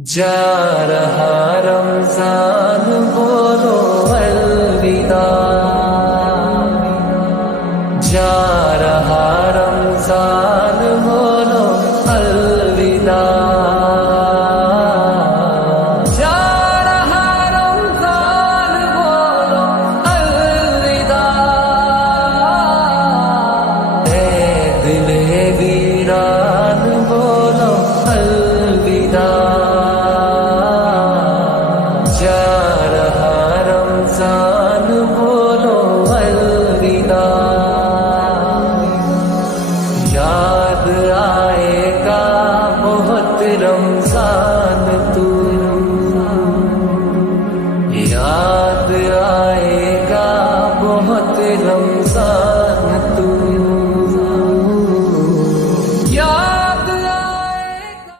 जा रहा रमजान बोलो अलविदा, जा रहा रमजान बोलो अलविदा, जा रहा रमजान बोलो अलविदा। ए दिले वीरान बोलो अलविदा, जा रहा रमजान बोलो अलविदा। याद आएगा बहुत रमजान